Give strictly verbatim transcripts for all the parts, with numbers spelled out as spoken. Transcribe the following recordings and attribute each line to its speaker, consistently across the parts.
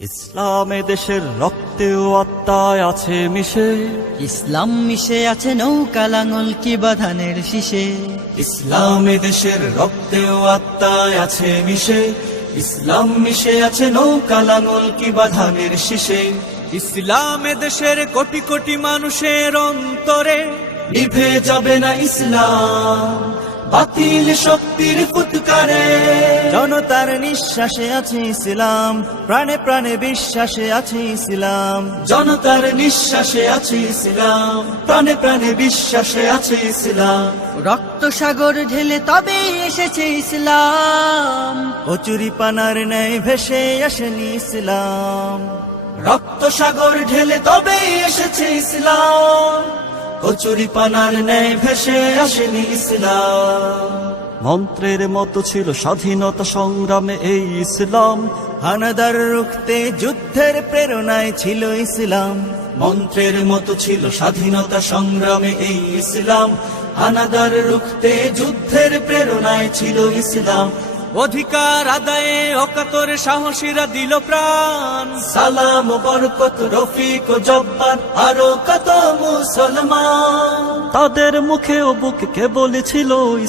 Speaker 1: ইসলামে দেশের রক্তে ও আত্মায় আছে মিশে,
Speaker 2: ইসলাম মিশে আছে নৌকা লাঙল কি বাধানের শীষে।
Speaker 1: ইসলামে দেশের রক্তে ও আত্মায় আছে মিশে, ইসলাম মিশে আছে নৌকা লাঙল কি বাধানের শীষে।
Speaker 3: ইসলামে দেশের কোটি কোটি মানুষের অন্তরে
Speaker 1: নিভে যাবে না ইসলাম বাতিল শক্তির ফুৎকারে।
Speaker 2: জনতার নিঃশ্বাসে আছে ইসলাম, প্রাণে প্রাণে বিশ্বাসে আছে ইসলাম।
Speaker 1: জনতার নিঃশ্বাসে আছে ইসলাম, প্রাণে প্রাণে বিশ্বাসে আছে ইসলাম।
Speaker 2: রক্ত সাগর ঢেলে তবে এসেছে ইসলাম, কচুরি পানার ন্যায় ভেসে আসেনি ইসলাম।
Speaker 1: রক্ত সাগর ঢেলে তবে এসেছে ইসলাম, কচুরি পানার ন্যায় ভেসে আসেনি ইসলাম। মন্ত্রের মতো ছিল স্বাধীনতা সংগ্রামে এই ইসলাম,
Speaker 2: হানাদার রুখতে যুদ্ধের প্রেরণায় ছিল ইসলাম।
Speaker 1: মন্ত্রের মতো ছিল স্বাধীনতা সংগ্রামে এই ইসলাম, হানাদার রুখতে যুদ্ধের প্রেরণায় ছিল ইসলাম।
Speaker 3: অধিকার আদায়ে অকাতর সাহসীরা দিল প্রাণ।
Speaker 1: সালাম ও বরকত রফিক ও জব্বার আরো কত মুসলমান, তাদের মুখে ও বুকে কেবল ছিল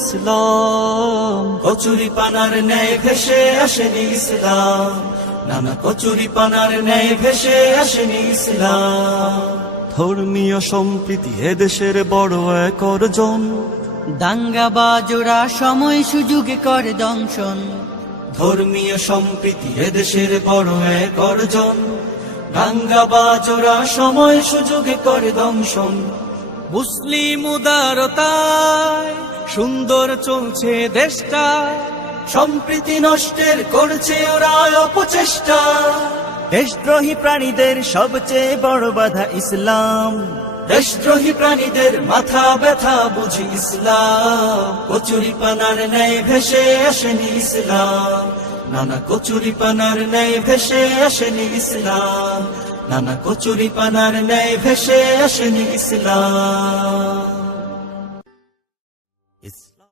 Speaker 1: ইসলাম। কচুরি পানার ন্যায় ভেসে আসেনি ইসলাম, নানা কচুরি পানার ন্যায় ভেসে আসেনি ইসলাম। ধর্মীয় সম্প্রীতি এদেশের বড় এক অর্জন,
Speaker 2: দাঙ্গাবাজরা সময় সুযোগে করে দংশন।
Speaker 1: ধর্মীয় সম্প্রীতি এদেশের বড় এক অর্জন, দাঙ্গাবাজরা সময় সুযোগে করে দংশন।
Speaker 3: মুসলিম উদারতায় সুন্দর চলছে দেশটা,
Speaker 1: সম্প্রীতি নষ্টের করছে ওরা অপচেষ্টা।
Speaker 2: দেশদ্রোহী প্রাণীদের সবচেয়ে বড় বাধা ইসলাম,
Speaker 1: দেশদ্রোহী প্রাণীদের মাথা ব্যথা বুঝি ইসলাম। কচুরি পানার ন্যায় ভেসে আসেনি ইসলাম, নানা কচুরি পানার ন্যায় ভেসে আসেনি ইসলাম। নানা কচুরি পানার ন্যায় ভেসে আসেনি ইসলাম।